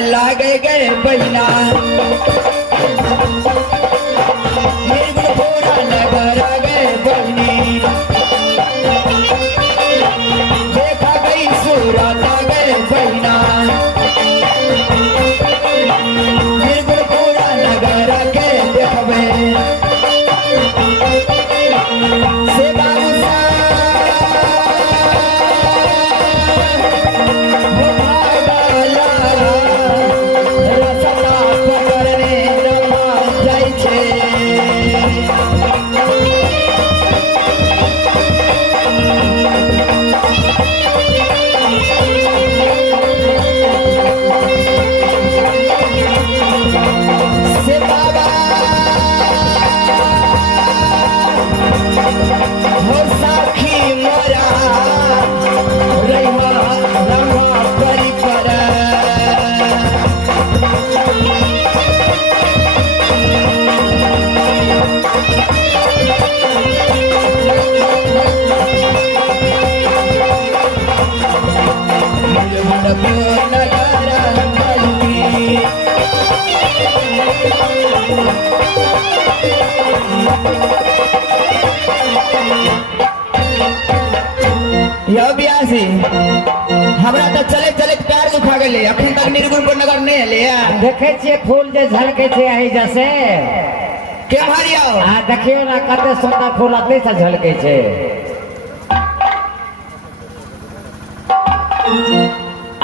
लागे गए बहिना पूरा नगर आ गए बहनी देखा गई सूरत आ गए बहिना बिल्कुल पूरा नगर आके देखबे से बाबू हमरा तो चले चले पैर दुखा गए अखन तक निर्गुणपुर नगर नहीं लिया देखे छे फूल जे झलके छे आही जैसे के मारियो आ देखियो ना कते सुंदर फूल अते से झलके छे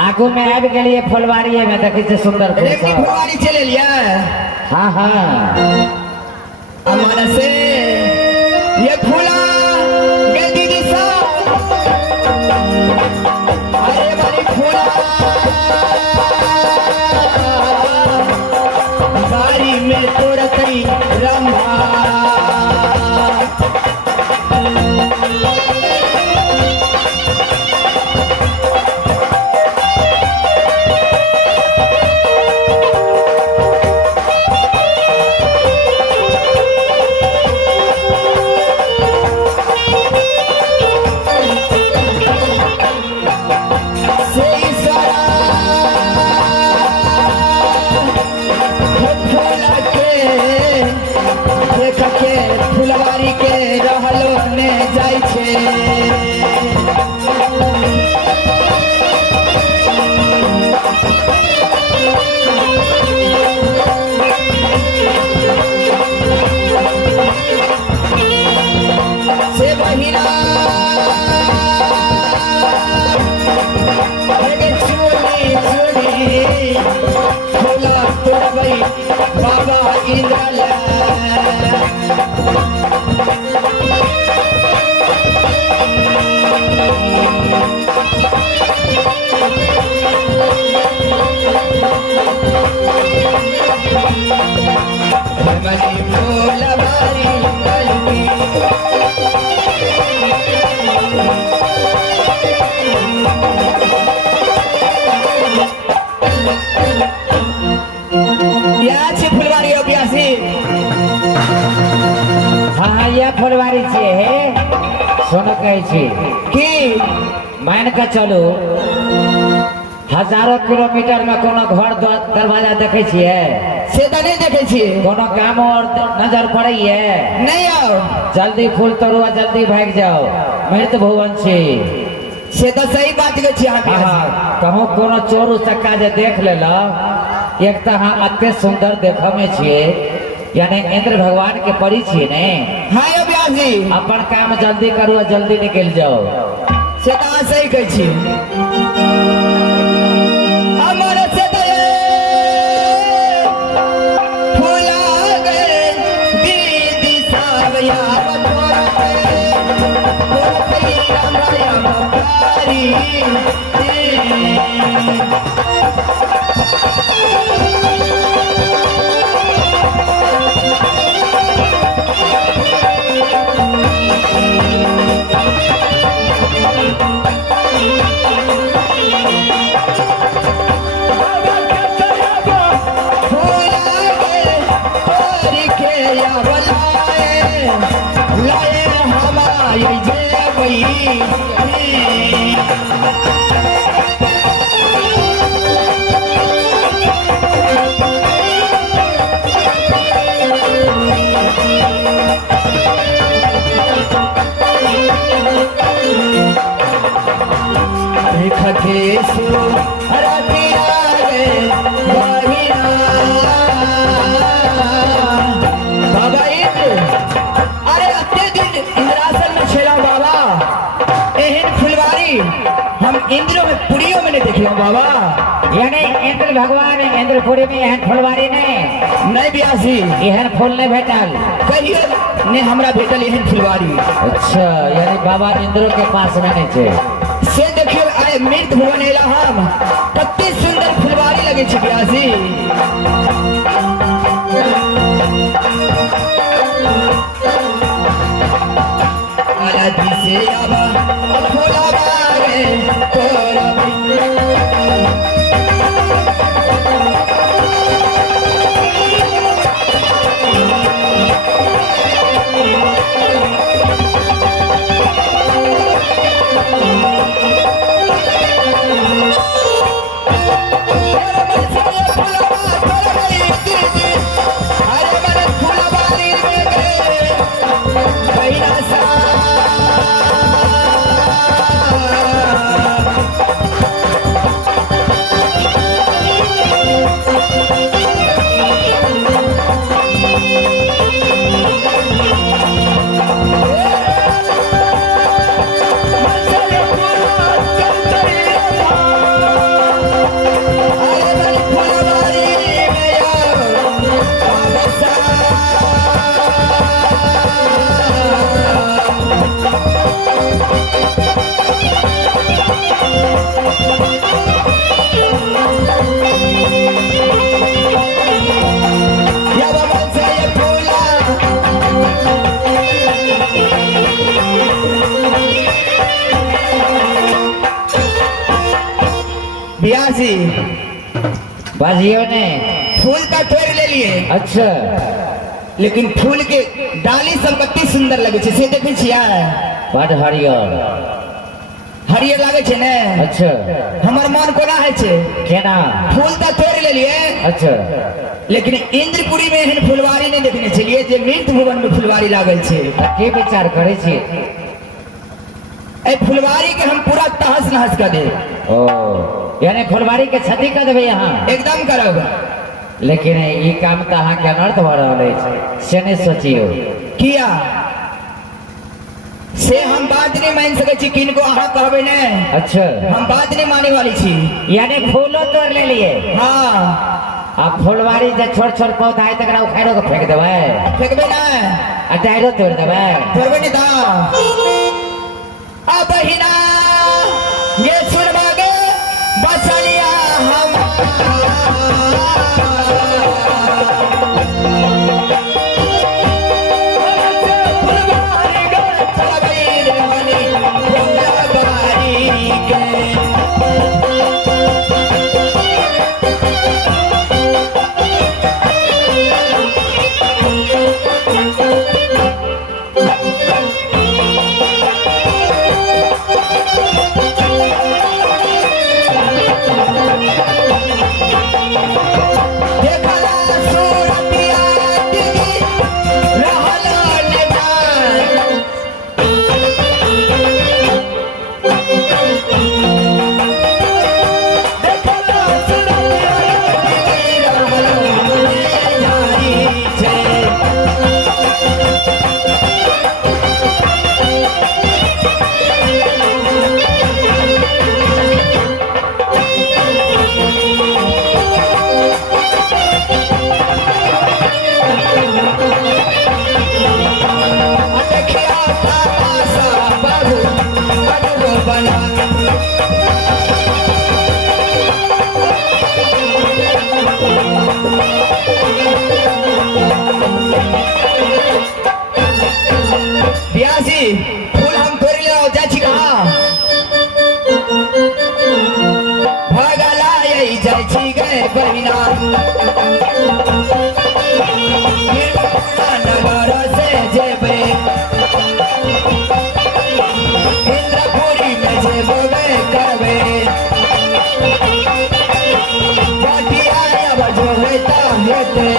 आगू में आबि गेलिए फुलवारी में देखे छे सुंदर फूल सब फुलवारी चले लिया हां हां हमारा से ये फूला गे दीदी सा अरे बड़ी फूला बारी में तोड़ती रंभा फुलवारी के रहलो ने जाय छे से बहिना चोरी चोरी फूला तोड़बई बाबा इंद्रला फुलवारी अभ्यासी हाँ ये फुलवारी छे हे सुन कहे छी की मान के चलू हजारों किलोमीटर में कोनो घर दरवाजा देखे छिए से तो नहीं देखे छी कोनो काम और नजर पड़े है नहीं आओ जल्दी फूल तोड़ो जल्दी भाग जाओ मृत भुवन छी से तो सही बात के छी हां कहूं कोनो चोर चक्का जे देख लेला एक तो हाँ अत्ते सुंदर देख में छिए यानी इंद्र भगवान के परी छिए ने। हाँ ये व्यास जी अपन काम जल्दी करू और जल्दी निकल जाओ। से कहाँ सही कहै छी। अमर से दये फूला गए दीदी सावया बतोरे कोई रामया बकारी हम इंद्र में पुरियों में नहीं देखियो बाबा। यानी इंद्र भगवान इंद्रपुरी में एहन फुलवारी नहीं ब्यासी एहन फूल नहीं भेटल कहिए ने हमरा भेटल एहन फुलवारी। अच्छा यानी बाबा इंद्र के पास में नहीं छे से देखियो आए मृत भुवन एला हम कते सुंदर फुलवारी लगे छे ब्यासी। आला दिसे आवा फुला बागे तोरा ब्यासी बाजियों ने फूल का तोड़ ले लिए। अच्छा लेकिन फूल के डाली सब कते सुंदर लगे छे से देखे छिया बड़ हरियर हरियर लागे छे ने। अच्छा हमर मन कोना है छे केना फूल का तोड़ ले लिए। अच्छा लेकिन इंद्रपुरी में एहन फुलवारी नहीं देखने छलिए जे मृत भुवन में फुलवारी लागल छे। के विचार करे छी ए फुलवारी के हम पूरा तहस नहस कर दे। ओ यानी फुलवारी के क्षति कर देवे यहाँ एकदम करब। लेकिन ये काम तो अहाँ के अनर्थ भ रहल अछि से नहीं सोचियो किया से हम बात नहीं मान सके छी किनको अहाँ कहबे ने। अच्छा हम बात नहीं माने वाली छी। यानी फूलो तोड़ ले लिए। हाँ अब फुलवारी जब छोट छोट पौधा है तकरा उखाड़ो के फेंक देवे फेंकबे ना आ डायरो तोड़ देवे तोड़बे नहीं था। अब हिना ये सुनबागे बचलिया हम फुलवारी गो फुलवारी रानी फुलवारी के छी गए बहिना नगर से जेबे इंद्रपुरी में जेबे करबे बटिया जो हेता हेते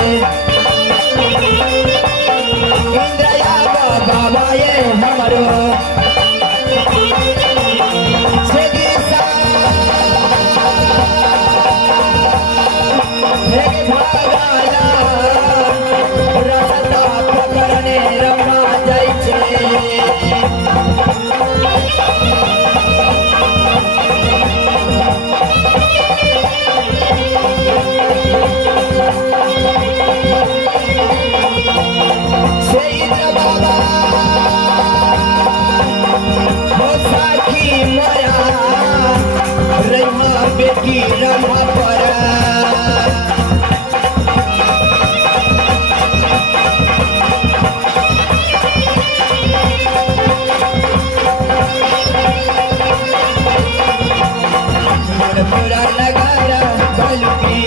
इंद्रया बाबा ये हमरो बेटी रमा पर पूरा नगर बलुकी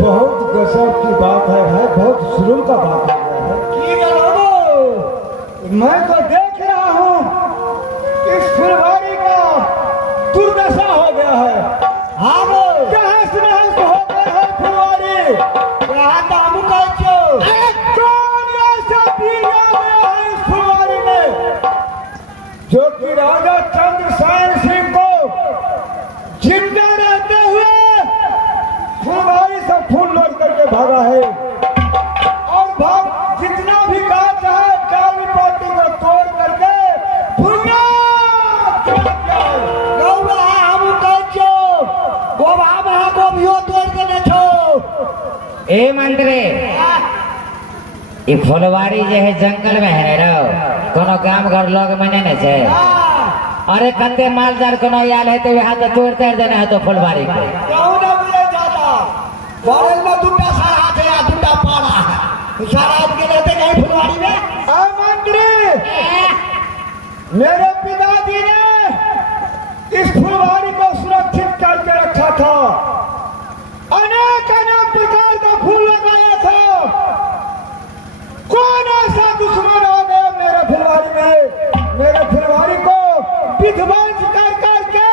बहुत गजब की बात है बहुत शुरू का बात है। मैं तो देख रहा हूँ इस फुलवारी का दुर्दशा हो गया है। तहस नहस हो गया है फुलवारी। कौन ऐसा पीड़ा गया है इस फुलवारी में जो कि राजा चंद्रसेन सिंह को जिंदा रहते हुए फुलवारी से फूल लोड करके भागा है और भाग जितना भी काट है चालू पार्टी को तोड़ करके ए मंत्री ये फुलवारी जो है जंगल में है रो कोनो गांव घर लोग में नहीं छे। अरे कते मालदार कोनो याल है तो यहाँ तो तोड़ते देना है तो फुलवारी को बारल में दूटा सारा है या दूटा पारा है सारा के रहते नहीं फुलवारी में। मंत्री मेरे पिताजी ने इस फुलवारी को सुरक्षित करके रखा था। अनेक अनेक प्रकार का फूल लगाया था। कौन ऐसा दुश्मन आ गया मेरे फुलवारी में मेरे फुलवारी को विध्वंस कर करके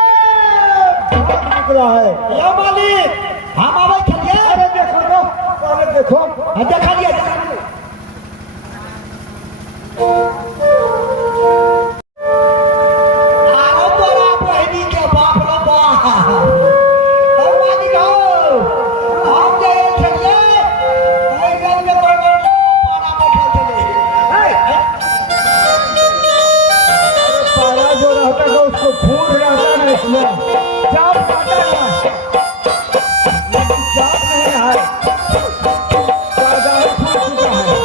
निकला है। या मालिक हम आवे चलिए। अरे देखो तो पहले देखो देखा लिया आओ बड़ा बहनी के बाप रे बाप और मालिक आओ हम गए चलिए ओए गल में पारा बैठा चले। पारा जो रहता है उसको फूल रहता है इसमें चाप काटा है चाप नहीं है ज्यादा फूल चुका है।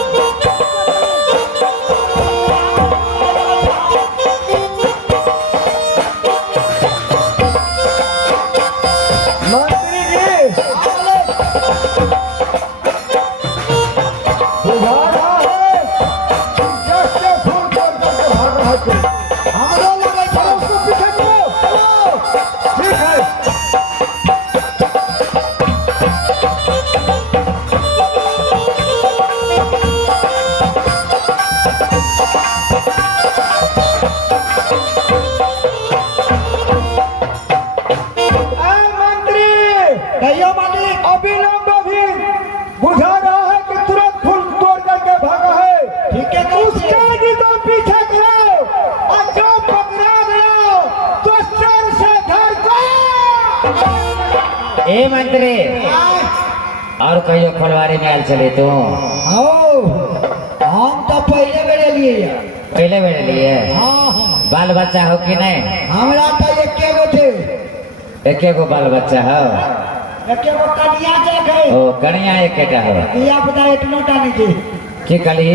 मंत्री जी बुझा रहा है जैसे फूल तोड़ करके भाग रहा है हम लोग लगे थे उसको पीछे करो। ठीक है अविलंब भी बुझा रहा है कि तुरंत फूल तोड़ करके भागा है। ठीक है उसका भी तो पीछा करो और जो पकड़ा गया तो सर से धर को। ए मंत्री और कहियो फुलवारी में आल चले तू आओ हम तो पहले बेरे लिए या। पहले बेर लिए हाँ हाँ बाल बच्चा हो कि नहीं? हमरा तो एके गो थे, एके गो बाल बच्चा हो? एके गो कनिया जाके ओ कनिया एकेटा हो? दिया पुता इतनो टानी थे, की कहली?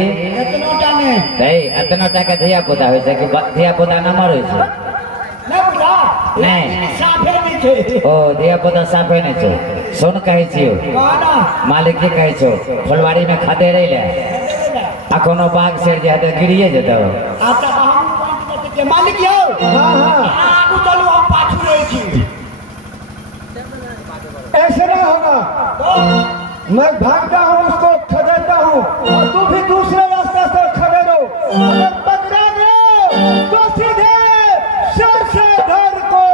इतनो टाने नहीं अतना टाका धिया पुता होइ छै कि धिया पुता नमर होइ छै? नहीं बुझा नहीं। साफे नहीं थे। ओ धिया पुता साफे नहीं छौ। सुन कहै छियो कहना मालिक की कहै छौ फुलवारी में खाते रही ले आ कोनो बाग सेर जे हेतै गिरिए जेतौ। आता हम पांच बजे के मालिक यो हाँ हाँ आगू चलो हम पाछू रही थी। ऐसे नहीं होगा। मैं भागता हूँ उसको खदेड़ता हूँ और तू भी दूसरे रास्ते से खदेड़ो। अगर पकड़ा गए तो सीधे सर से धर को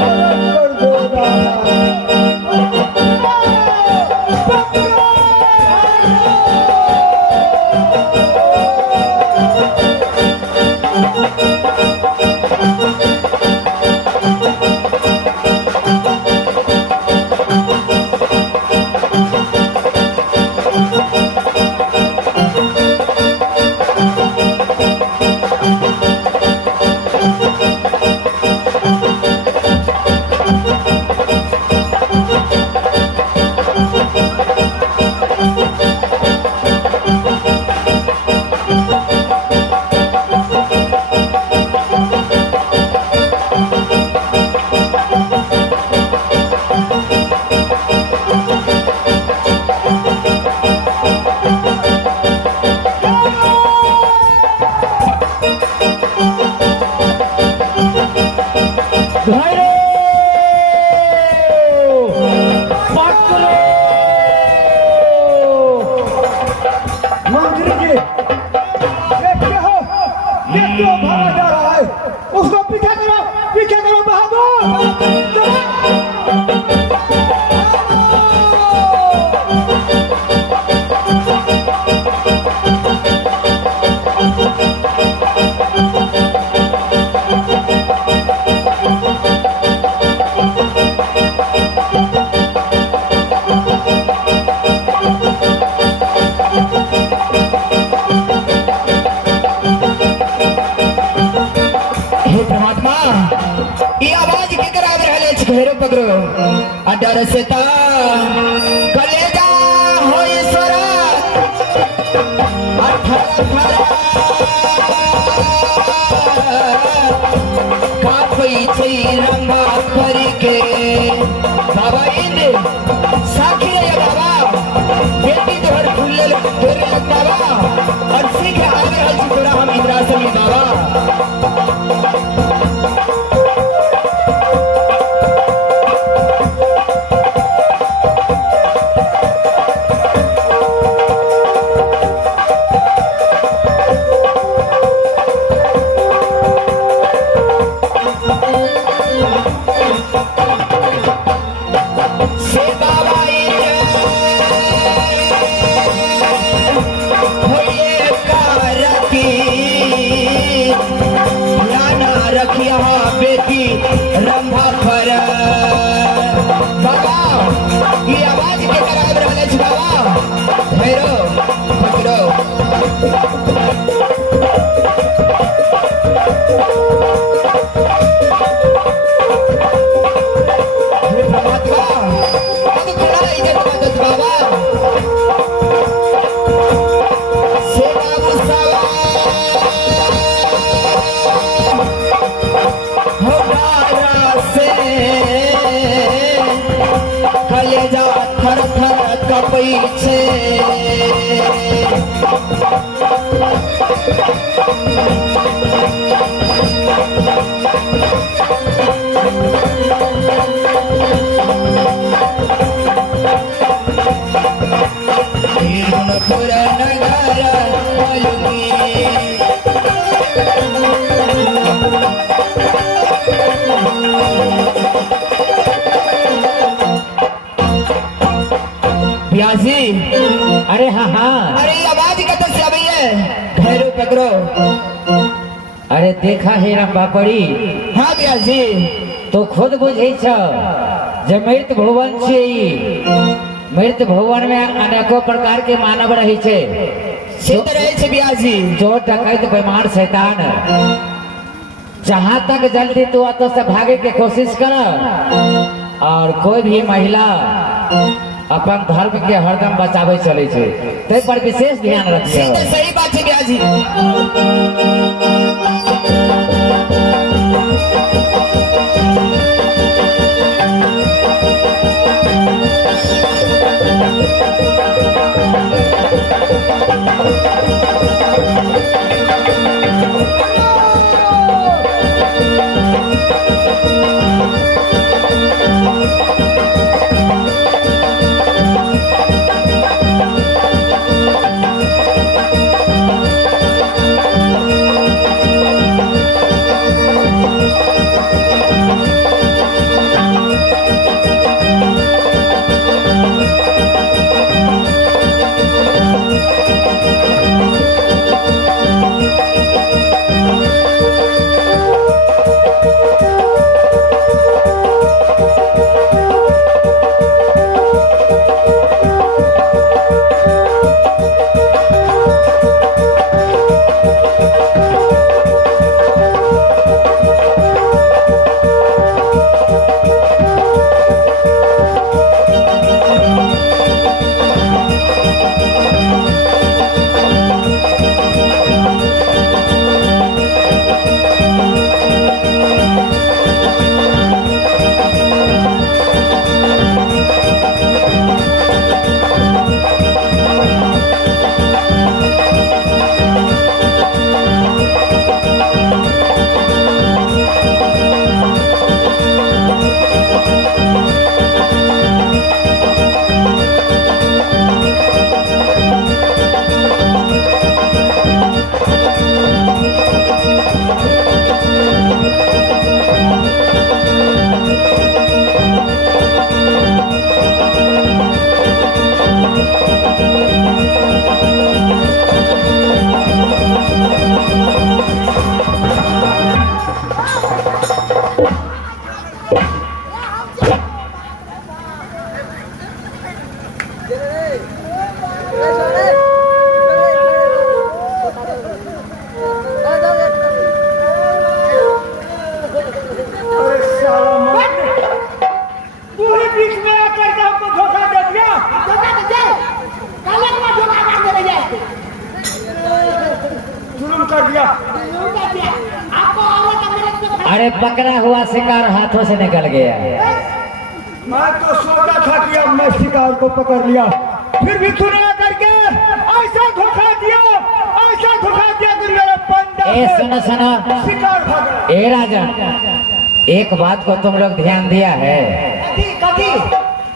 अलग कर दो। मंत्री जी देखते हो ये क्यों भागा जा रहा है? उसको पीछे करो बहादुर। हे परमात्मा ये आवाज केकर आब रहले छ घेरो पकड़ो आ डर से ता कलेजा हो ईश्वर कापई छै रंगा पर के बाबा इंद साखी रे बाबा बेटी तोहर फुल्ले तोरे लग बाबा और सीखे आ रहल छी तोरा हम इंद्रासन में बाबा। से बाबा होइए कारती लाना रखिया बेटी रंभा पर बाबा ये आवाज के कराब रहले छ बाबा भैरो पकड़ो। हे परमात्मा अब खड़ा इधर मदद बाबा से बाबू सावा हो डारा से कलेजा थर थर कपई छे। पूरा नगर बोलूंगी प्यासी। अरे हाँ हाँ अरे ये आवाज कत से आबी है? घेरो पकड़ो। अरे देखा हे राम बापड़ी हाँ प्यासी तो खुद बुझे छ जे मृत भुवन छै। मृत भुवन में अनेकों प्रकार के मानव रही छे। सिद्ध रहे छे ब्याजी। चोर डकैत बेमार शैतान जहां तक जल्दी तू अतो से भागे के कोशिश कर, और कोई भी महिला अपन धर्म के हरदम बचावे चले छे, ते पर विशेष ध्यान रखिए। सिद्ध सही बात है ब्याजी। अरे पकड़ा हुआ शिकार हाथों से निकल गया। मैं तो सोचा था कि अब मैं शिकार को पकड़ लिया, फिर भी तूने करके ऐसा धोखा दिया कि मेरा पंजा ए सुनो सुनो, शिकार भागा। ए राजा, एक बात को तुम लोग ध्यान दिया है?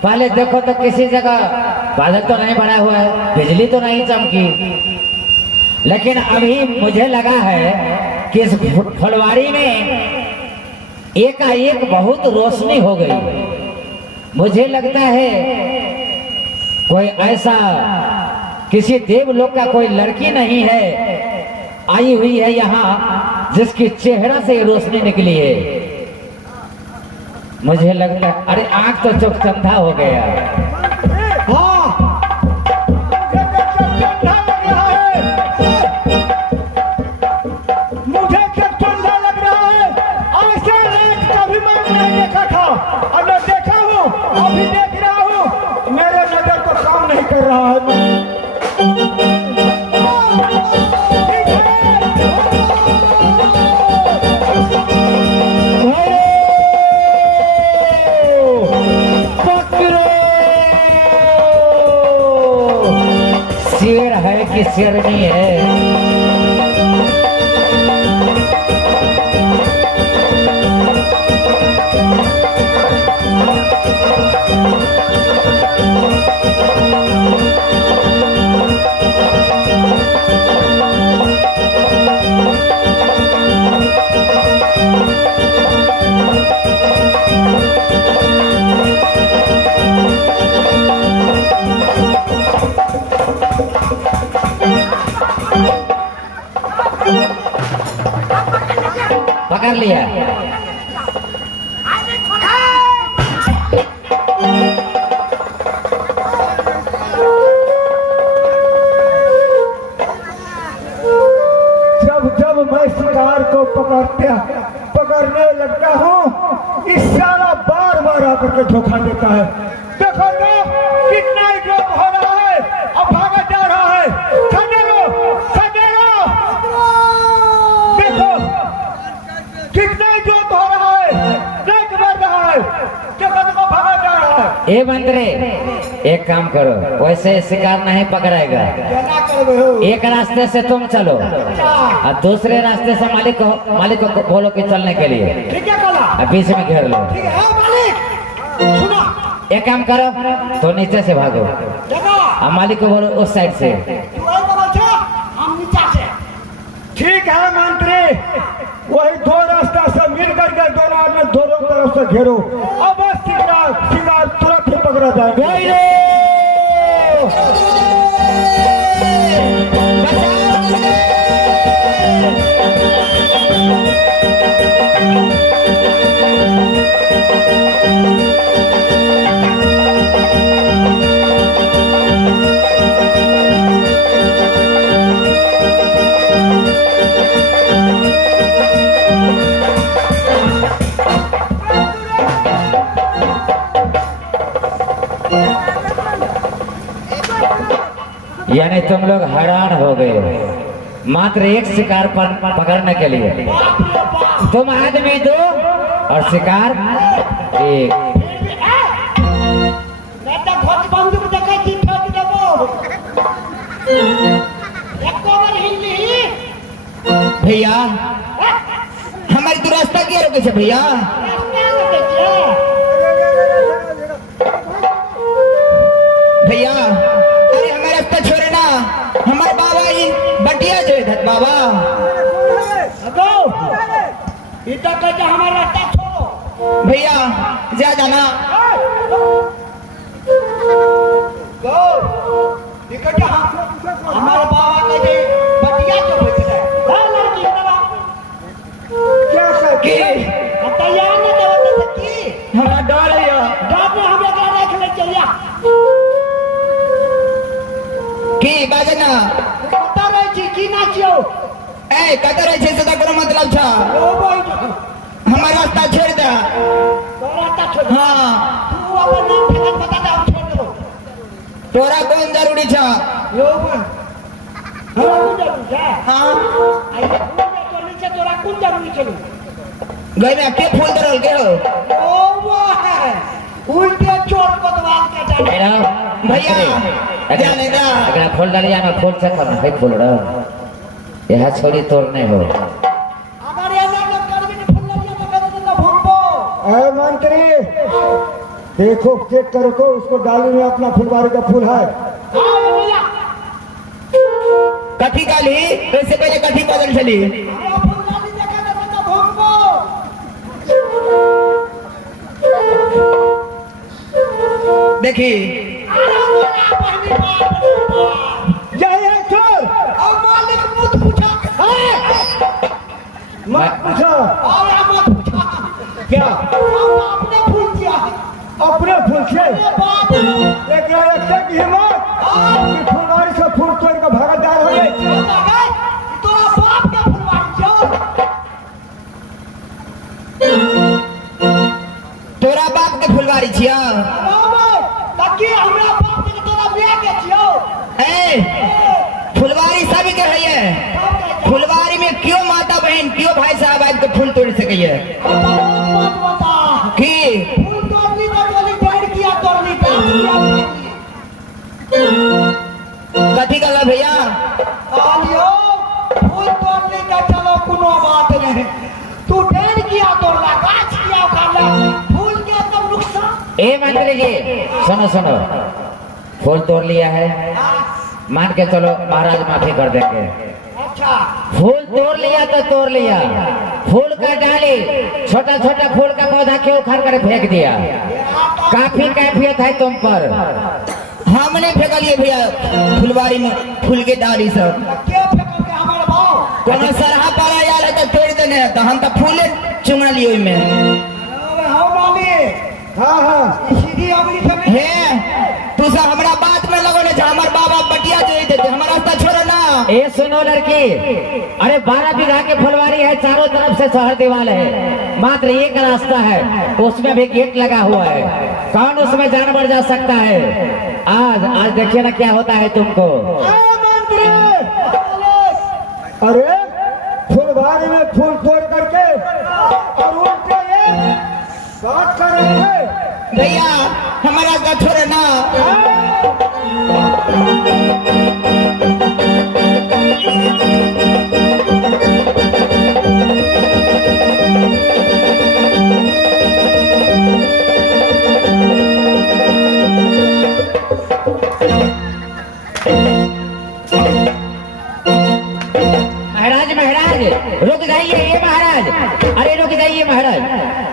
पहले देखो तो किसी जगह बादल तो नहीं बना हुआ है, बिजली तो नहीं चमकी, लेकिन अभी मुझे लगा है कि इस फुलवारी में एकाएक बहुत रोशनी हो गई। मुझे लगता है कोई ऐसा किसी देवलोक का कोई लड़की नहीं है आई हुई है यहाँ जिसकी चेहरा से रोशनी निकली है। मुझे लगता है, अरे आंख तो चौकचंदा हो गया। हाँ, मुझे चौकचंदा लग रहा है। ऐसा एक कभी मैंने नहीं देखा था, और मैं देखा हूँ, अभी देख रहा हूँ, मेरे नजर तो काम नहीं कर रहा है। शेर है कि शेरनी है? पकड़ लिया। पकड़ने लगता हूँ, इस साला बार बार आकर के धोखा देता है। देखो तो कितना ड्रॉप हो रहा है, अब भागा जा रहा है। खदेड़ो, खदेड़ो। देखो कितना ड्रॉप हो रहा है, नहीं बढ़ रहा है। देखो देखो भागा जा रहा है। ए मंत्री, एक काम करो, वैसे शिकार नहीं पकड़ेगा। क्या कर रहे हो? एक रास्ते से तुम चलो और दूसरे रास्ते से मालिक को बोलो कि चलने के लिए, ठीक है काला, और बीच में घेर लो। ठीक है मालिक। सुनो, एक काम करो, तो नीचे से भागो देखो और मालिक को बोलो उस साइड से। तू और बोलो छो, हम नीचे से। ठीक है मंत्री, वही दो रास्ता से मिल करके दोनों आदमी दोनों तरफ से घेरो। अब बस शिकार तुरंत ही पकड़ा जाएगा। यानी तुम लोग हैरान हो गए मात्र एक शिकार पर पकड़ने के लिए। तुम आदमी दो और शिकार एक। भैया हमारी तो रास्ता क्या रोके छे भैया? भैया अरे हमारे रास्ता छोड़े ना, हमारे बाबा ही बटिया जो है बाबा। हमारा रास्ता छोड़ो भैया, जा जाना। हमारे बाबा के बटिया जो बैठ रहे क्या कर के तैयार न देवत की हमारा डर है या डॉक्टर हमें का देख ले चलिया की बाजना पता रहे छी की ना छियो ए कतर है से तो कोनो मतलब छा। ओ भाई हमारा रास्ता छोड़ दे। तोरा ता छोड़ हाँ तू अपन नाम ठेका बता दे, हम छोड़ दो। तोरा कौन जरूरी छा? यो भाई हमरा कौन जरूरी है? हाँ आई तो नीचे तोरा कौन जरूरी चलू गई में के फूल दरल के हो? ओ वाह उल्टे चोर पतवार के जाने मेरा भैया जाने दा। अगर फूल डालिया में फूल से करना है फूल रहा यह छोड़ी तोड़ने हो। अगर ये लोग कर भी फूल लगिया तो कर देना भंबो। ए मंत्री देखो चेक करो को उसको डाली में अपना फुलवारी का फूल है। हां भैया कथी काली वैसे पहले कथी बदल चली? ये फूल डाली देखा देना भंबो। देखी जय चोर और मालिक मत पूछा मत पूछो और मत पूछा क्या आपने फूल किया अपने फूल से एक हिम्मत कि फुलवारी से फूल तोड़ के भागा जा रहा है तो बाप का फुलवारी तोरा बाप के फुलवारी छिया? ताकि हमरा बाप के तोरा बियाह के छियो। ए फुलवारी सभी के है। फुलवारी में क्यों माता बहन क्यों भाई साहब आज के फूल तोड़ सके है कि फूल तोड़नी तो बोली बैठ किया तोड़नी कथी गला भैया? आलियो फूल तोड़ने का चलो कोनो बात नहीं, तू ढेर किया तोड़ला गाछ किया उखाड़ला फूल के तो नुकसान। ए मंत्री जी सुनो सुनो, फूल तोड़ लिया है मान के चलो महाराज माफी कर देंगे। अच्छा फूल तोड़ लिया तो तोड़ लिया, फूल का डाली छोटा छोटा फूल का पौधा क्यों उखाड़ कर फेंक दिया? काफी कैफियत है तुम पर। हमने फेंकलिए भैया फुलवारी में फूल के डाली सब। के फेंक के हमारे भाव कोनो सरहा पाला यार तो तोड़ देने तो हम तो फूले चुंगा लिए में। हां मामी हां हां सीधी अमरी फेंक हे तू सब हमरा बात में लगोने छ, हमर बाबा बटिया जो थे हमारा रास्ता छोड़ो ना। ये सुनो लड़की, अरे 12 बीघा के फुलवारी है, चारों तरफ से शहर दीवार है, मात्र एक रास्ता है, उसमें भी गेट लगा हुआ है, कौन उसमें जानवर जा सकता है? आज देखिए ना क्या होता है तुमको। मंत्री, अरे फुलवारी में फूल तोड़ करके और उनके ये बात कर रहे हैं। भैया हमारा का छोड़े ना। महाराज महाराज रुक जाइए, ये महाराज, अरे रुक जाइए महाराज।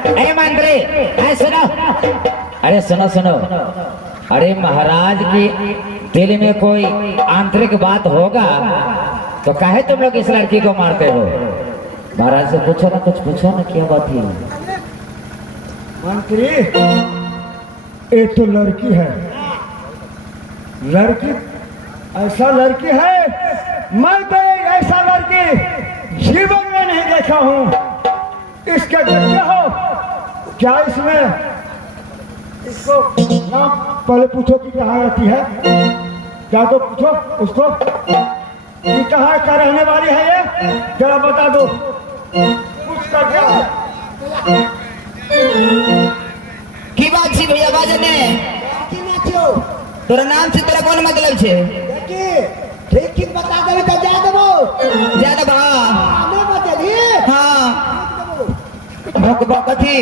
अरे मंत्री, अरे सुनो, अरे सुनो सुनो, अरे महाराज की दिल में कोई आंतरिक बात होगा तो काहे तुम लोग इस लड़की को मारते हो? महाराज से पूछो ना, कुछ पूछो ना, क्या बात है? मंत्री, ये तो लड़की है, लड़की ऐसा लड़की है, मैं तो ऐसा लड़की जीवन में नहीं देखा हूँ। इसके देखते हो क्या इसमें, इसको नाम पहले पूछो कि कहाँ रहती है, क्या तो पूछो उसको कि कहाँ का रहने वाली है, ये जरा बता दो, पूछ कर क्या की बात छी भैया बाजने? तोरा नाम से तेरा कौन मतलब छे? ठीक ठीक बता देवे तो जा देबो, ज्यादा भा हमें बतेली। हाँ भक कथी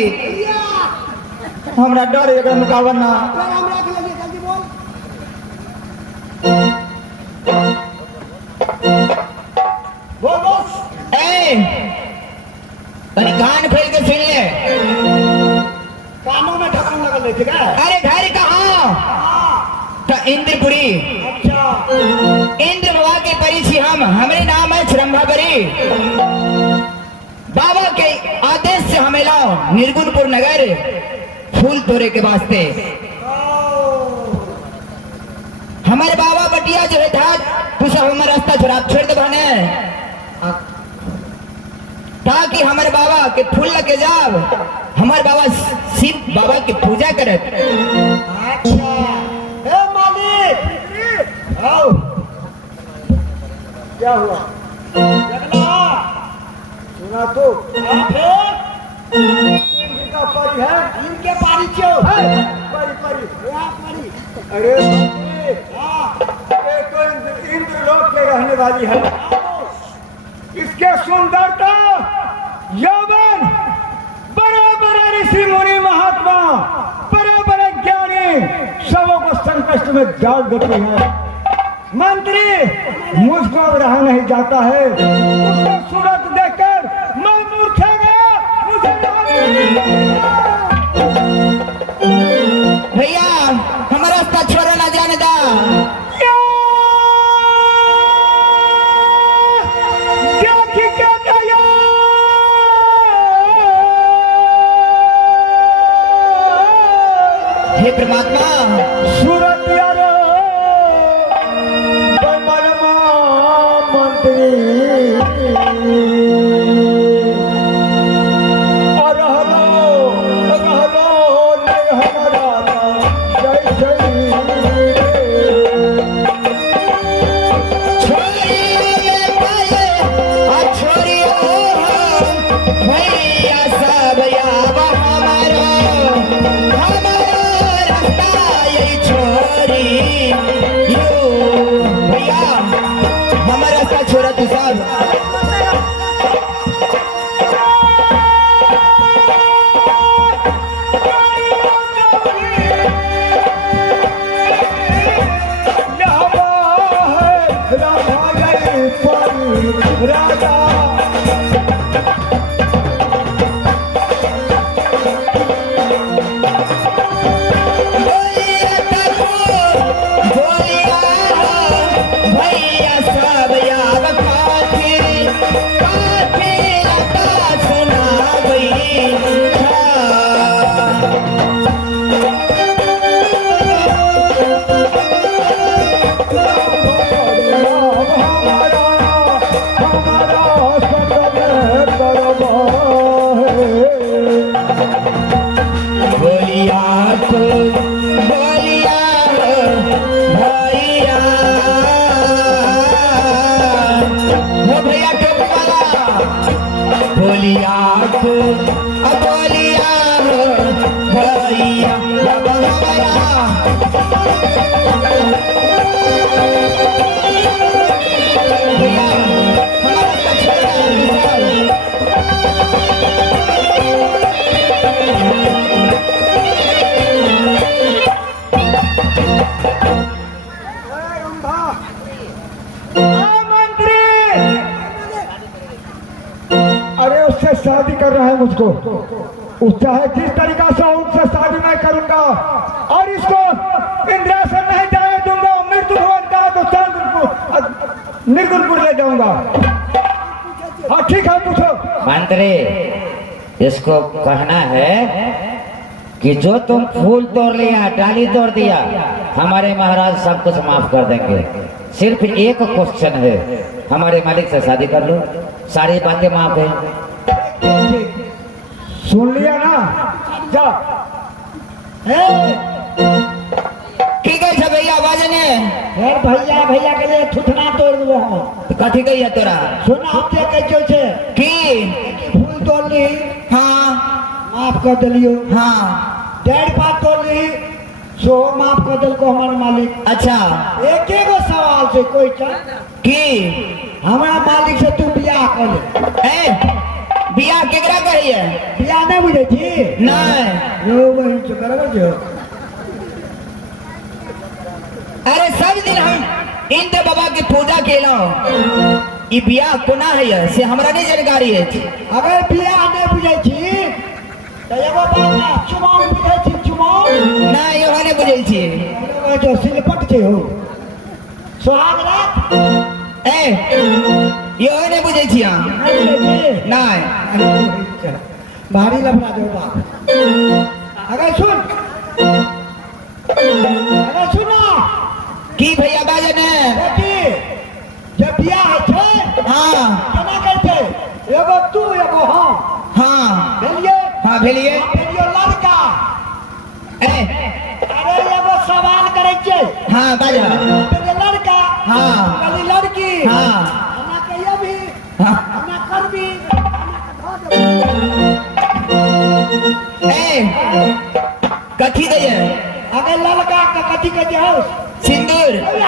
हमरा डर एकरा मुकाबला ना। हम रख लेंगे, जल्दी बोल। बोल बोल। ए तनी कान खोल के सुन ले। कानों में ढक्कन लगा ले, ठीक है? अरे घर कहाँ? तो इंद्रपुरी। अच्छा, इंद्र बाबा के परी छी हम, हमरे नाम है श्रम्भावरी। बाबा के आदेश से हमें लाओ निर्गुणपुर नगर फूल तोड़े के वास्ते। हमारे बाबा बटिया जो है था तू सब हमारा रास्ता छोड़ दे बहने, ताकि हमारे बाबा के फूल लगे जाब, हमारे बाबा शिव बाबा की पूजा करत। अच्छा। ए मालिक, आओ। क्या हुआ? जगला, सुना तो इनका परी है, इनके पारी क्यों? परी परी, परी। अरे ये तो इंद्र लोक के रहने वाली है। इसके सुंदरता, यौवन, बड़े बड़े ऋषि मुनि महात्मा, बड़े बड़े ज्ञानी सबों को संकष्ट में डाल देती है। मंत्री, मुझको अब रहा नहीं जाता है, उसको सूरत देखकर मैं मूर्छा गया, मुझे रहा नहीं जाता। भैया हमारा रास्ता छोड़ो ना जाने दा। हे परमात्मा, सूरत यारो बमरमा मंत्री और रहलो नहीं हमारा जय जय भैया सब आब हमारो, हमारो रास्ता यही छोड़ी यो। भैया हमारा रास्ता छोड़ा तू सब। राजा भैया सब आब खातिर गोलियात गोलिया भैया जब हमारा भैया हमारा कछड़ा विशाल मंत्री, अरे उससे शादी कर रहा है मुझको, उस चाहे जिस तरीका से हो उससे शादी मैं करूंगा और इसको इंद्रासन नहीं जाने दूंगा। मृत्यु भवन का तो चंद्रपुर निर्गुणपुर ले जाऊंगा। हाँ ठीक है, पूछो। मंत्री, इसको कहना है कि जो तुम फूल तोड़ लिया, डाली तोड़ दिया, हमारे महाराज सब कुछ माफ कर देंगे। सिर्फ एक क्वेश्चन है, हमारे मालिक से शादी कर लो, सारी बातें माफ है। सुन लिया ना, जा। ठीक है भैया आवाज ने भैया भैया के लिए थुथना तोड़ दो हम। कथी कही है तोरा सुन आपसे कैसे छे की फूल तोड़ ली, हाँ माफ कर दिलियो। हाँ 1.5 पात तोड़ ली, सो माफ कर दिल को हमारे मालिक। अच्छा एक एगो सवाल से कोई चल की हमारा मालिक से तू बियाह कर ले। ए बियाह केकरा कही है बियाह नहीं बुझे थी नहीं यो वही तो करबो जो। अरे सब दिन हम इंद्र बाबा की पूजा केलो, ई बियाह कोना है से हमरा नहीं जानकारी है। अगर बियाह नहीं बुझे थी तो एगो बात चुमाव बुझे थी, चुमाव ना यो ने बुझै छी वो जो सिलपट के हो सुहाग रात ए यो ने बुझै छी हम नहीं भारी लफड़ा दो बात। अगर सुन, अगर सुना की भैया बाजे ने बेटी जब बियाह है हाँ केना करते एगो तू एगो हम हाँ भेलिए। हाँ भेलिए भेलियो लड़का। ए अरे एगो सवाल करे छे। हाँ बाजा भेलिए लड़का, हाँ। भेली लड़की, हाँ। हमरा कहियो भी हाँ हमरा कर भी ए कथी दे अगर लड़का का कथी कहते हो सिंदूर अरे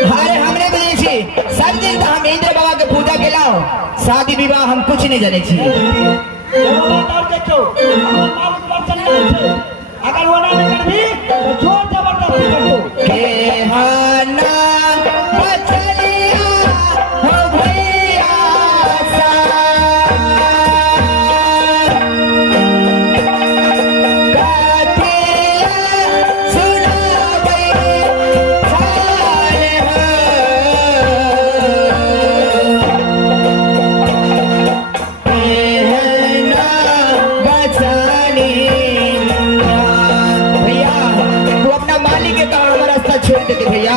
अरे हमने बुझे छी सब दिन तो हम इंद्र बाबा के पूजा केलाओ, शादी विवाह हम कुछ नहीं जाने छी। अगर वो ना करबी तो जोर जबरदस्ती कर दो। के हाना बचलिया हो भैया सा कातिया सुनावे सारे हो के हाना बचली भैया तू अपना मालिक के कारण रास्ता छोड़ देते भैया।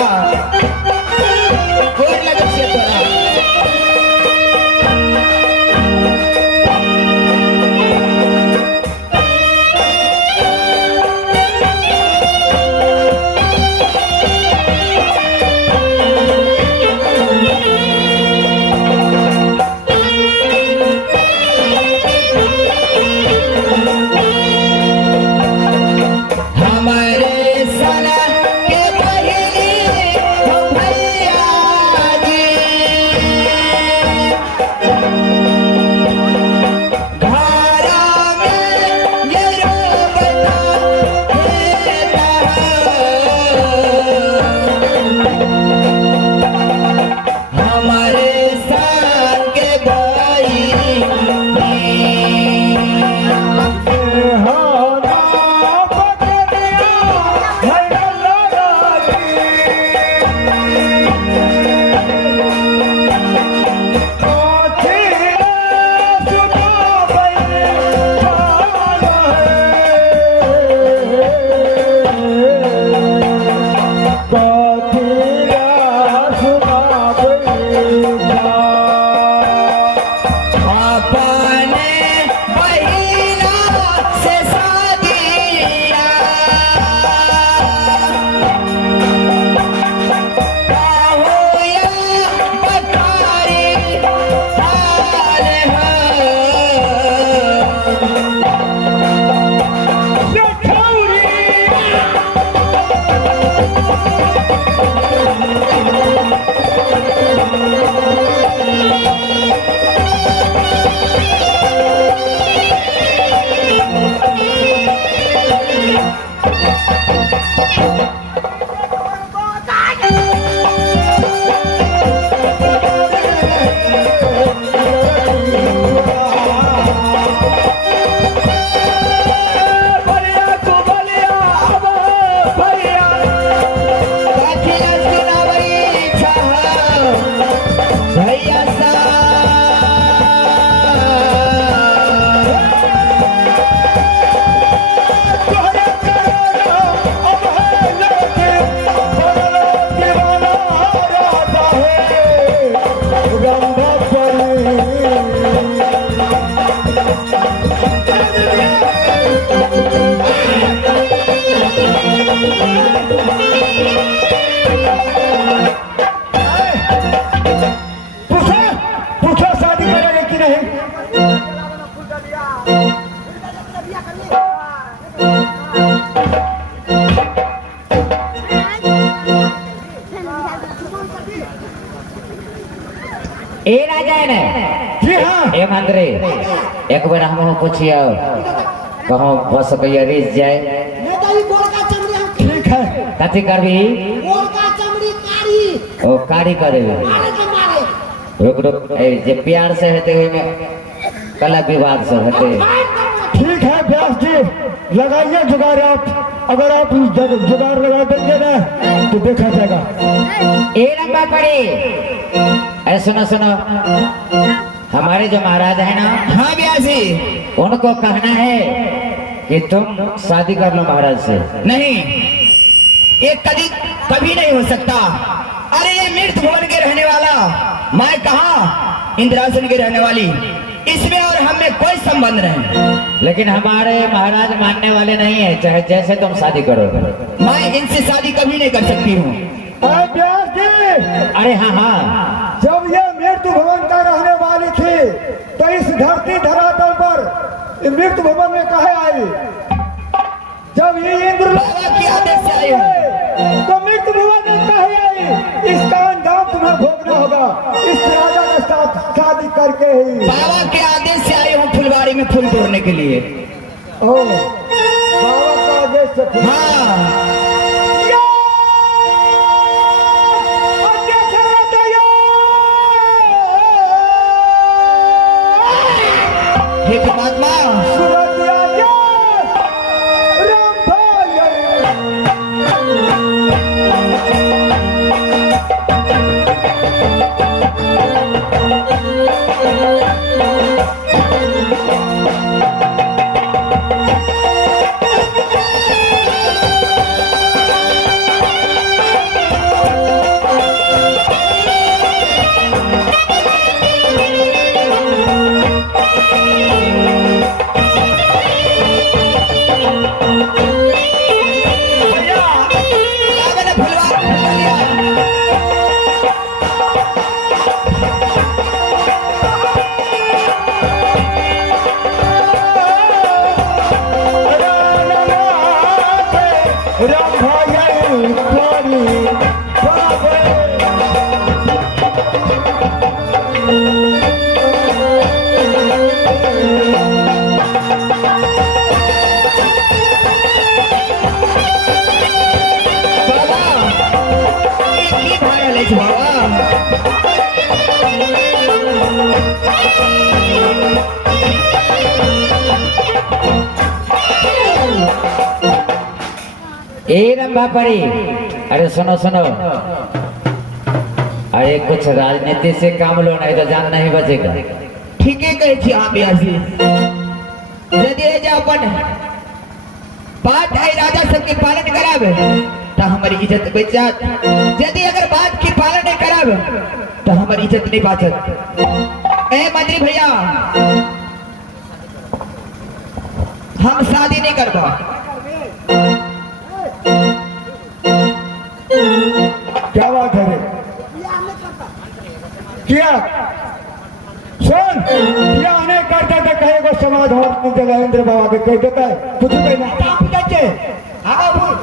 ए राजा ने जी हाँ ए मंत्री एक बार हम पूछियो कहो बस कहिए रिस जाए नेताजी गोड़ का चमड़ी हम ठीक है कथी करबी गोड़ का चमड़ी कारी ओ कारी करे मारे के मारे रुक रुक ए जे प्यार से हेते ओइ में कला विवाद से हेते ठीक है व्यास जी लगाइए जुगाड़ आप अगर आप जुगाड़ लगा देंगे ना तो देखा जाएगा ए लंबा पड़ी ए सुनो सुनो हमारे जो महाराज है ना हाँ ब्यासी उनको कहना है कि तुम शादी कर लो महाराज से नहीं, ये कभी कभी नहीं हो सकता। अरे ये मृत भवन के रहने वाला, मैं कहा इंद्रासन के रहने वाली, इसमें और हमें कोई संबंध नहीं। लेकिन हमारे महाराज मानने वाले नहीं है, चाहे जैसे तुम शादी करो। मैं इनसे शादी कभी नहीं कर सकती हूँ। अरे व्यास जी अरे हाँ हाँ जब ये मृत्यु भवन का रहने वाली थी तो इस धरती धरातल पर मृत्यु भवन में कहे आई? जब ये इंद्र बाबा के आदेश से आई हूँ। तो मृत्यु भवन में कहे आई? इसका अंजाम तुम्हें भोगना होगा इस राजा के साथ शादी करके ही। बाबा के आदेश से आई हूँ फुलवारी में फूल तोड़ने के लिए। ओ बाबा का आदेश से हाँ हे परमात्मा, ए लंबा पड़ी। अरे सुनो सुनो, अरे कुछ राजनीति से काम लो, नहीं तो जान नहीं बचेगा। ठीक है कहे छी हाँ ब्यासी। यदि ये जो अपन बात है राजा सबके पालन करावे तो हमारी इज्जत बच जात। यदि अगर बात की पालन नहीं करावे तो हमारी इज्जत नहीं बाचत। ए मंत्री भैया, हम शादी नहीं करवा। क्या बात है रे? क्या सुन क्या नहीं करते थे कहेगा समाज हो जगह इंद्र बाबा के कह देता है कुछ भी नहीं आप कहते आगा बोल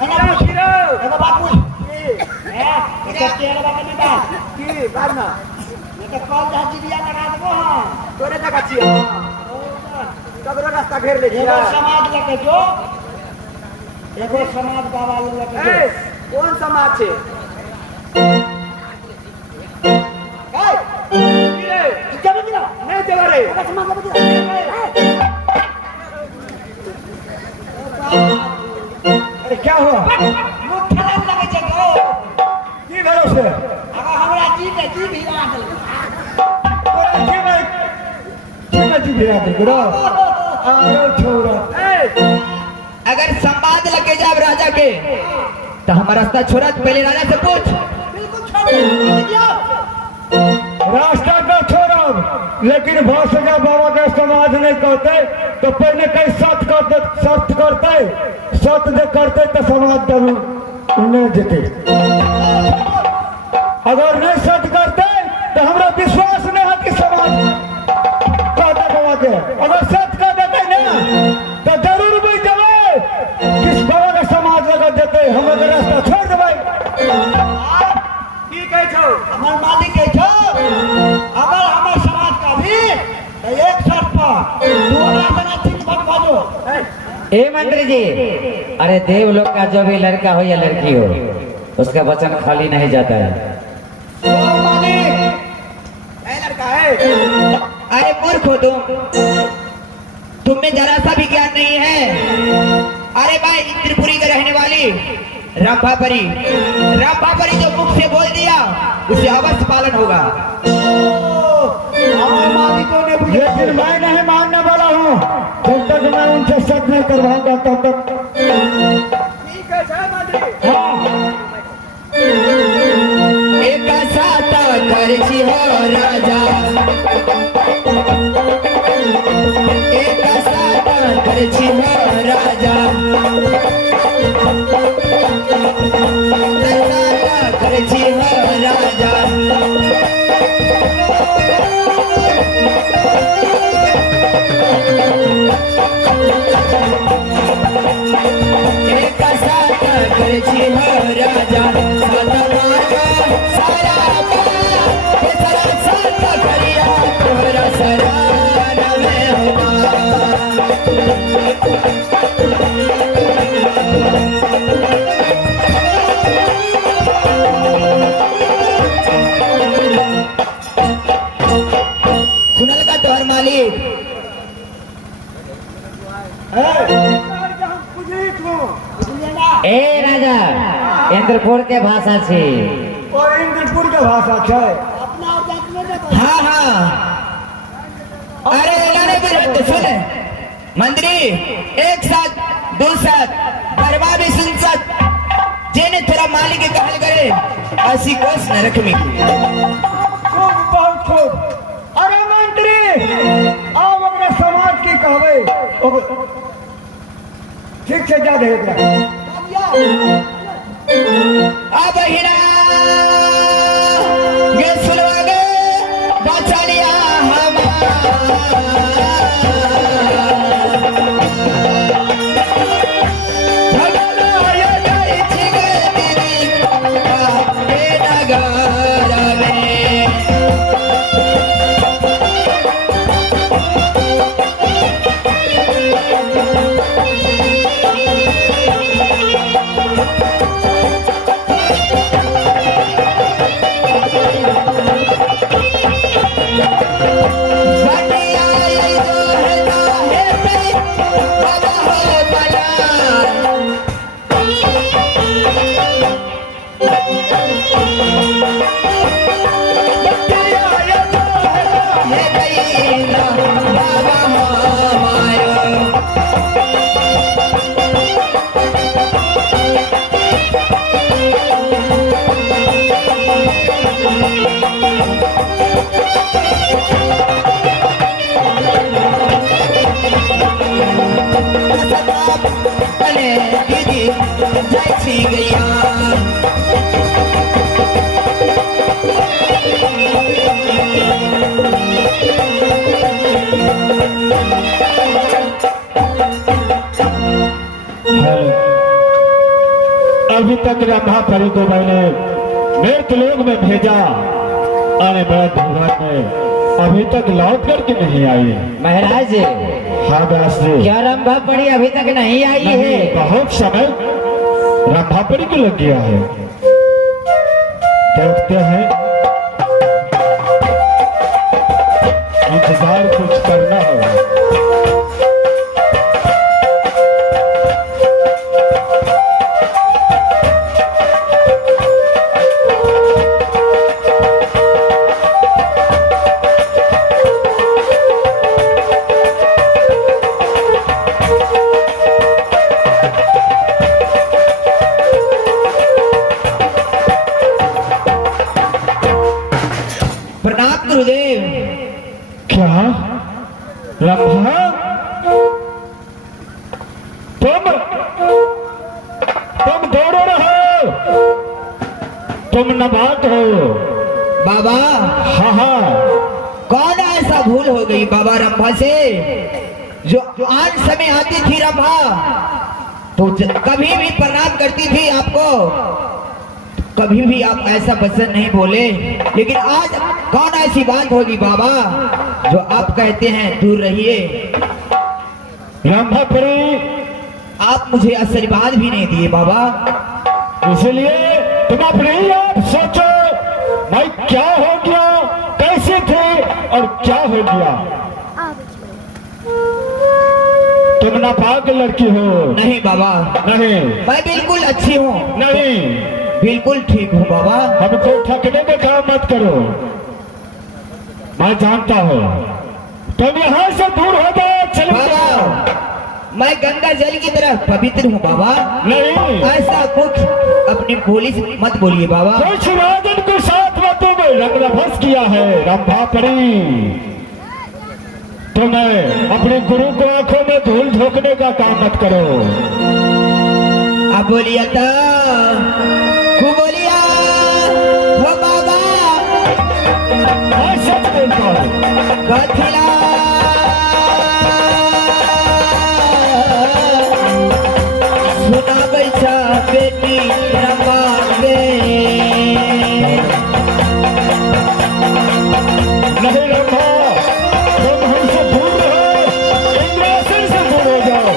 मैंने पूछ रो एगो बात पूछ ए तेरे बाबा ने बता की करना ये तो कॉल जाती दिया लगा देबो हां तोरे जगह छी कबरो रास्ता घेर ले एगो समाज लेके जो एगो समाज बाबा लेके जो कौन समाज छे अरे क्या हुआ मुख खराब लगे छे गो की भरो से अगर हमरा जी के जी भी आ गेल तोरा की में भिड़ा दे करो आरो छोरा अगर संवाद लगे जाब राजा के तो हमारा रास्ता छोड़ा, पहले राजा से पूछ। बिल्कुल छोड़ दिया रास्ता का छोड़ब लेकिन भाषा बाबा के समाज नहीं करते तो पहले कई सत्य करते सत्य करते तो समाज जरूर नहीं जेते। अगर नहीं सत्य करते तो हमरा विश्वास नहीं है कि समाज कहते बाबा के। अगर सत्य कर देते ना तो जरूर भी देवे किस बाबा का समाज लगा देते हम अगर रास्ता छोड़ देवे। की कह छौ हमर मालिक कह छौ ए मंत्री जी, अरे देवलोक का जो भी लड़का हो या लड़की हो, उसका वचन खाली नहीं जाता है। लड़का है। अरे मूर्ख हो तुम में जरा सा भी ज्ञान नहीं है। अरे भाई त्रिपुरी के रहने वाली रंभापरी जो मुख से बोल दिया उसे अवश्य पालन होगा। मालिकों ने लेकिन मैं नहीं मानने वाला हूँ। जब तक मैं उनसे सच नहीं करवाऊंगा तब तक। ठीक है जय मंत्री। हाँ। एक साता खर्ची हो राजा, एक साता खर्ची हो राजा, साता खर्ची हो राजा। एक साता खर्ची हो राजा, साता मार्गा सारा सुनल का तोहर मालिक ए राजा, इंद्रपुर के भाषा छी। और इंद्रपुर के भाषा है। हाँ हाँ। अरे गाने बजाते सुन मंत्री, एक साथ दो साथ बरबा भी सुन सक जेने तेरा मालिक के कहल करे ऐसी कोस नरक में खूब बहुत खूब। अरे मंत्री आप अपने समाज की कहवे ठीक से जा देख अब हिना ये सुनवा गे बचा लिया अभी तक रंभापरी को मैंने मृतलोक में भेजा, आने बड़ा धूमधाम में अभी तक लौट करके नहीं आई। महाराज हाँ दास जी, क्या रंभापरी अभी तक नहीं आई है? बहुत समय रंभापरी को लग गया है। देखते हैं, इंतजार कुछ करना होगा। प्रणाम गुरुदेव। क्या रंभा, तुम दौड़ो रहो, तुम नबात हो बाबा। हाँ हाँ, कौन ऐसा भूल हो गई बाबा रंभा से, जो आज समय आती थी रंभा तो कभी भी प्रणाम करती थी आपको, कभी भी आप ऐसा वचन नहीं बोले। लेकिन आज कौन ऐसी बात होगी बाबा जो आप कहते हैं दूर रहिए। रंभापुरी, आप मुझे आशीर्वाद भी नहीं दिए बाबा। इसलिए तुम अपने ही आप सोचो भाई क्या हो गया, कैसे थे और क्या हो गया। तुम नापाक लड़की हो। नहीं बाबा, नहीं मैं बिल्कुल अच्छी हूँ, नहीं, बिल्कुल ठीक हूँ बाबा। हमको ठगने में काम मत करो। मैं जानता हूँ तुम यहाँ से दूर हो जाओ। चलो बाबा, मैं गंगा जल की तरह पवित्र हूँ बाबा। नहीं, ऐसा कुछ अपनी बोली से मत बोलिए बाबा। कुछ राजन को साथ में तुम रंग रभस किया है। रंभापुरी, तुम्हें अपने गुरु को आंखों में धूल झोंकने का काम मत करो। अब बोलिया था बोलिया हो बाबा। मैं सच बोलता हूँ। कथिला सुना बैठा बेटी रंभागे। नहीं रंभा, तुम हमसे दूर रहो, इंद्रासन से दूर हो जाओ।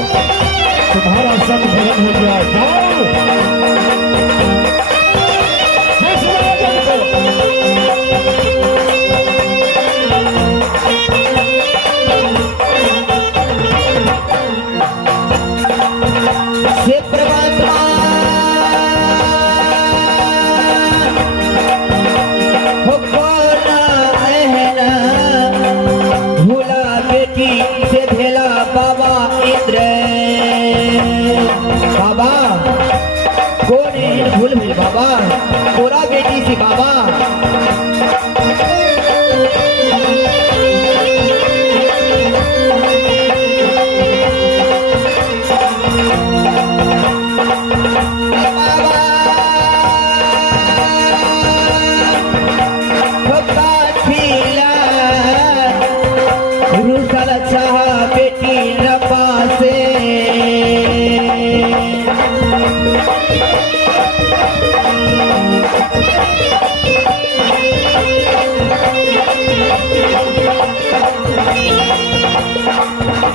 तुम्हारा संग भजन हो गया। जाओ जिस राजन से परमात्मा हो कोना है ना भूला बेटी से भेला बाबा इंद्र। बाबा कौन है भूल भेल बाबा, तोरा बेटी से बाबा। बेटी रबा से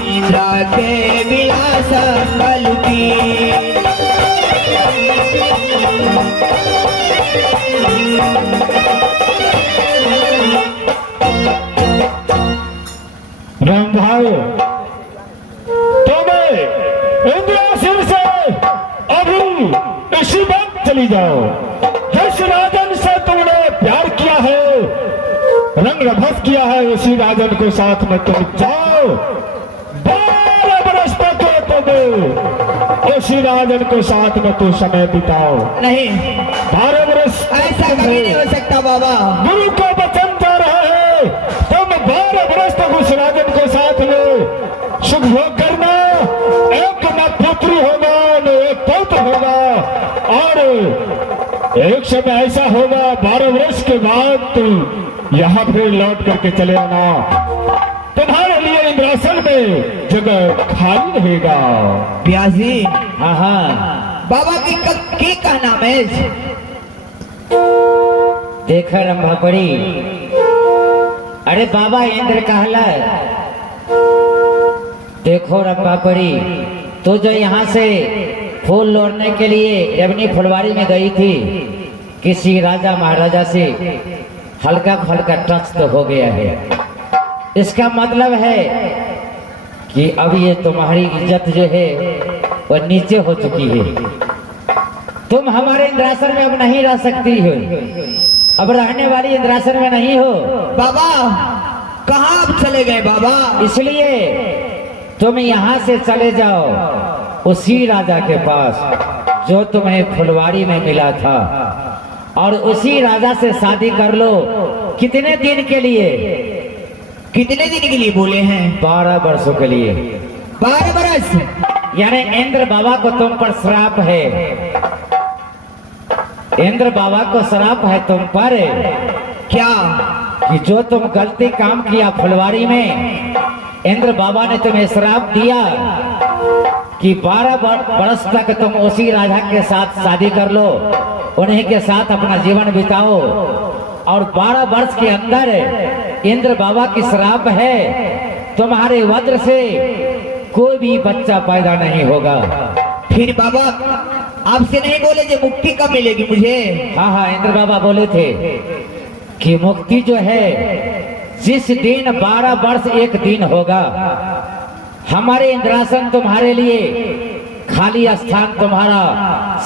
इंद्रा के विलास कलुकी। रंभाओ, तुम्हें इंद्रासन से अभी इसी वक्त चली जाओ। जिस राजन से तुमने प्यार किया है, रंग रभस किया है, उसी राजन को साथ में तुम जाओ। 12 बरस तक तुम उसी राजन को साथ में तुम समय बिताओ। नहीं, 12 बरस ऐसा कभी नहीं हो सकता बाबा। गुरु का वचन जा रहा है, तुम 12 बरस तक उस राजन को साथ में सुख भोग करना। एक न पुत्री होगा न एक पौत्र होगा, और एक समय ऐसा होगा 12 वर्ष के बाद तुम यहाँ फिर लौट करके चले आना। तुम्हारे लिए इंद्रासन में जगह खाली रहेगा। ब्याजी, हाँ हाँ, बाबा की का नाम है? देखा रंभापुरी, अरे बाबा इंद्र कहला। देखो रंभापुरी, तो जो यहाँ से फूल लोड़ने के लिए रवनी फुलवारी में गई थी, किसी राजा महाराजा से हल्का फुल्का टच तो हो गया है। इसका मतलब है कि अब ये तुम्हारी इज्जत जो है वह नीचे हो चुकी है। तुम हमारे इंद्रासन में अब नहीं रह सकती हो, अब रहने वाली इंद्रासन में नहीं हो। बाबा कहाँ आप चले गए बाबा? इसलिए तुम यहाँ से चले जाओ उसी राजा के पास जो तुम्हें फुलवारी में मिला था, और उसी राजा से शादी कर लो। कितने दिन के लिए? कितने दिन के लिए बोले हैं? 12 वर्षों के लिए। 12 बरस? यानी इंद्र बाबा को तुम पर श्राप है। इंद्र बाबा को श्राप है तुम पर। क्या? कि जो तुम गलती काम किया फुलवारी में, इंद्र बाबा ने तुम्हें श्राप दिया कि 12 वर्ष तक तुम उसी राजा के साथ शादी कर लो, उन्हीं के साथ अपना जीवन बिताओ, और 12 वर्ष के अंदर इंद्र बाबा की श्राप है तुम्हारे वज्र से कोई भी बच्चा पैदा नहीं होगा। फिर बाबा आपसे नहीं बोले जो मुक्ति कब मिलेगी मुझे? हाँ हाँ, इंद्र बाबा बोले थे कि मुक्ति जो है जिस दिन 12 वर्ष एक दिन होगा, हमारे इंद्रासन तुम्हारे लिए खाली स्थान, तुम्हारा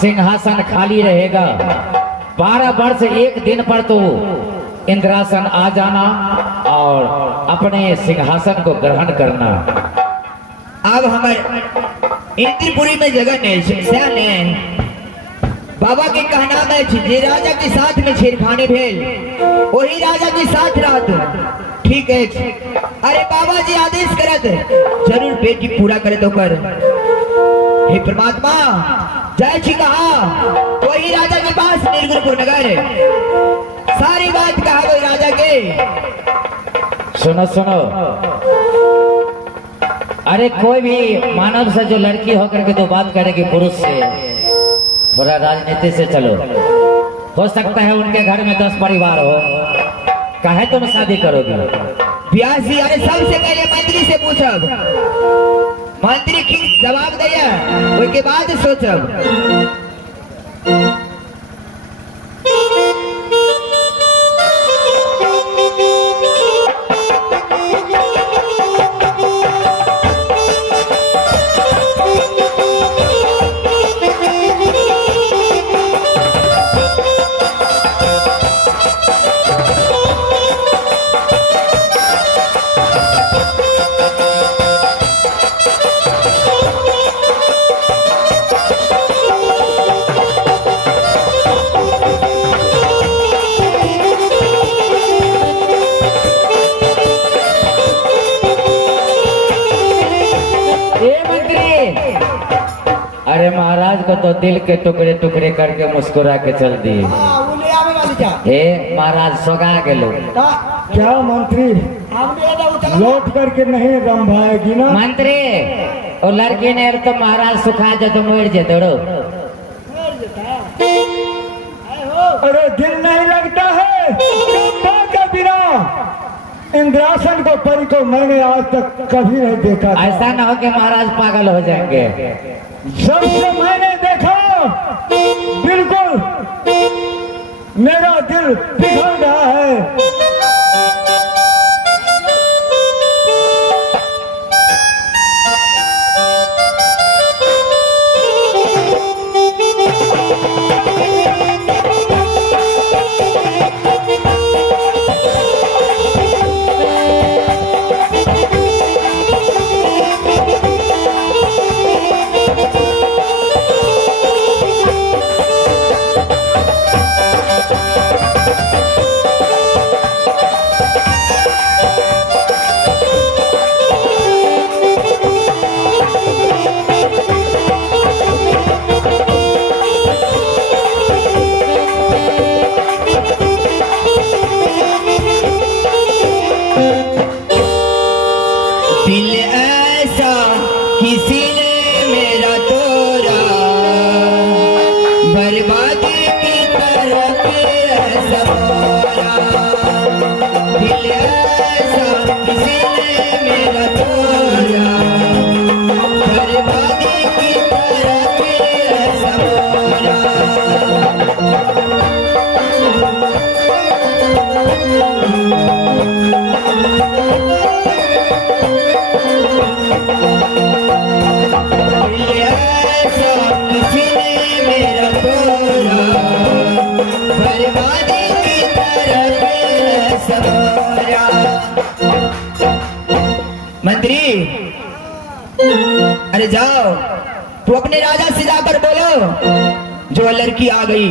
सिंहासन खाली रहेगा। 12 वर्ष एक दिन पर तो इंद्रासन आ जाना और अपने सिंहासन को ग्रहण करना। अब हमारे इंद्रपुरी में जगह नहीं श्याने बाबा के कहना में जे राजा के साथ में छेड़खानी भेल वही राजा के साथ रहत। ठीक है, अरे बाबा जी आदेश करत जरूर बेटी पूरा करे तो कर। हे परमात्मा जय छी कहा वही राजा के पास निर्गुणपुर नगर सारी बात कहा वही राजा के। सुनो सुनो, अरे कोई भी मानव से जो लड़की होकर के तो बात करेगी पुरुष से, पूरा राजनीति से चलो, हो सकता है उनके घर में 10 परिवार हो, काहे तुम शादी करोगी? व्यास जी अरे सबसे पहले मंत्री से पूछब, मंत्री की जवाब दिया उसके बाद सोचब। अरे महाराज को तो दिल के टुकड़े टुकड़े करके मुस्कुरा के चल दिए। हे महाराज सोगा के लोग क्या मंत्री लौट करके नहीं रंभाएगी ना? मंत्री और लड़की ने तो महाराज सुखा जा तो मोड़ जे तोड़ो। अरे दिल नहीं लगता है के बिना इंद्रासन को परी को मैंने आज तक कभी नहीं देखा। ऐसा ना हो कि महाराज पागल हो जाएंगे। जब से मैंने देखा बिल्कुल मेरा दिल पिघल रहा है। मंत्री अरे जाओ तू अपने राजा से जाकर बोलो जो लड़की आ गई।